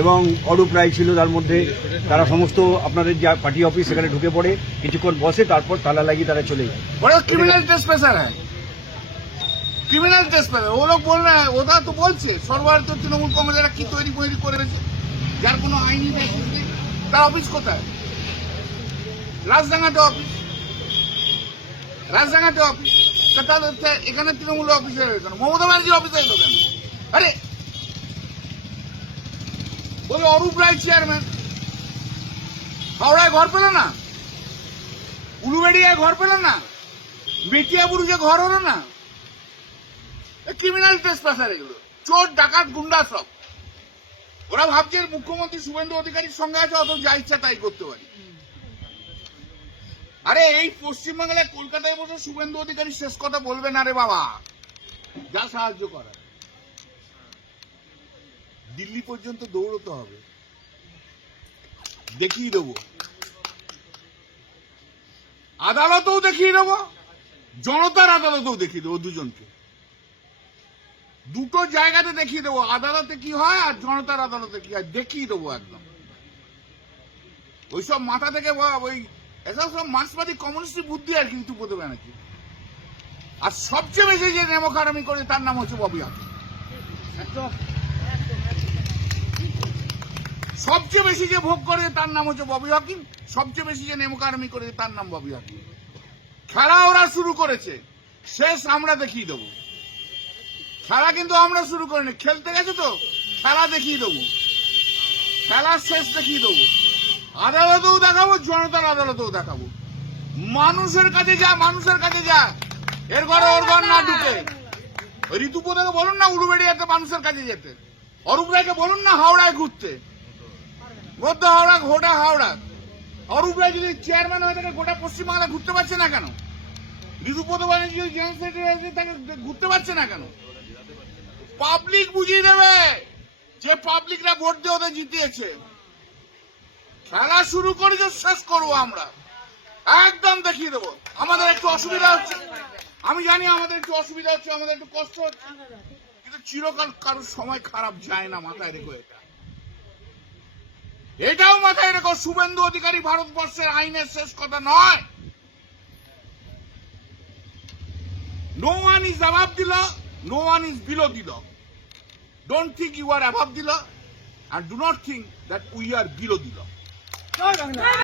এবং অরূপ রায় ছিল তার মধ্যে। তারা সমস্ত আপনাদের যা পার্টি অফিস সেখানে ঢুকে পড়ে, কিছুক্ষণ বসে, তারপর তালা লাগিয়ে তারা চলে যায়। बड़ा क्रिमिनल ट्रेसपेसर है, क्रिमिनल ट्रेसपेसर। वो लोग बोल रहे हैं, ওটা তো বলছে সর্বভারতীয় তৃণমূল কংগ্রেসরা কি তৈরি করেছে, যার কোনো আইনি বেসিস নেই। তার অফিস কোথায়? রাজডাঙ্গাতে অফিস, রাজডাঙ্গাতে অফিস। তাদের এখানে তৃণমূল অফিসে কেন? মমতা ব্যানার্জির অফিসে এলো কেন? আরে বলে অরূপ রায় চেয়ারম্যান হাওড়ায় ঘর পেল না, উলুবেড়িয়ায় ঘর পেল না, বেটিয়াবুরুজে ঘর হলো না। ক্রিমিনাল ট্রেসপাসার এগুলো, চোর ডাকাত গুন্ডা সব। ওরা ভাবছে মুখ্যমন্ত্রী শুভেন্দু অধিকারীর সঙ্গে আছে, অত যা ইচ্ছা তাই করতে পারি। আরে এই পশ্চিমবাংলায় কলকাতায় বসে শুভেন্দু অধিকারী শেষ কথা বলবে না রে বাবা, যা সাহায্য করার। দিল্লি পর্যন্ত দৌড়তে হবে, দেখিয়ে দেবো, আদালতেও দেখিয়ে দেবো, জনতার আদালতেও দেখিয়ে দেবো। দুজনকে দুটো জায়গাতে দেখিয়ে দেবো, আদালতে কি হয় আর জনতার আদালতে কি হয় দেখিয়ে দেবো একদম। ওইসব মাথা থেকে ওই এসব সব মার্ক্সবাদী কমিউনিস্ট বুদ্ধি আর কিন্তু বলতে নাকি। আর সবচেয়ে বেশি যে নেমোকারামি করে তার নাম হচ্ছে ববি হাকিম। সবচেয়ে বেশি যে ভোগ করে তার নাম হচ্ছে ববি হাকিম, সবচেয়ে বেশি যে নেমোকারামি করে তার নাম ববি হাকিম। খেলা ওরা শুরু করেছে, শেষ আমরা দেখিয়ে দেবো। খেলা কিন্তু আমরা শুরু করিনি, খেলতে গেছে তো খেলা দেখিয়ে দেবো, খেলার শেষ দেখিয়ে দেবো। আদালতেও দেখাবো, জনতার আদালতেও দেখাবো। মানুষের কাছে যা, মানুষের কাছে যা, এর ঘরে ওর ঘর না ঢুকে। ঋতুপদকে বলুন না উলুবেড়িয়াতে মানুষের কাছে যেতে, অরূপ রায়কে বলুন না হাওড়ায় ঘুরতে, মধ্য হাওড়া গোটা হাওড়া। অরূপ রায় যদি চেয়ারম্যান হয়ে থাকে গোটা পশ্চিমবাংলা ঘুরতে পারছে না কেন? ঋতুপদ ব্যানার্জি জেনারেল সেক্রেটারি তাকে ঘুরতে পারছে না কেন? পাবলিক বুঝিয়ে দেবে যে পাবলিকরা ভোট দিয়ে ওদের জিতিয়েছে। খেলা শুরু করেছে, শেষ করবো আমরা, একদম দেখিয়ে দেবো। আমাদের একটু অসুবিধা হচ্ছে, আমি জানি আমাদের একটু অসুবিধা হচ্ছে, আমাদের একটু কষ্ট হচ্ছে, কিন্তু চিরকাল কারোর সময় খারাপ যায় না, মাথায় রেখো এটা। এটাও মাথায় রেখো, শুভেন্দু অধিকারী ভারতবর্ষের আইনের শেষ কথা নয়। No one is above the law, no one is below the law. Don't think you are above the law and do not think that we are below the law.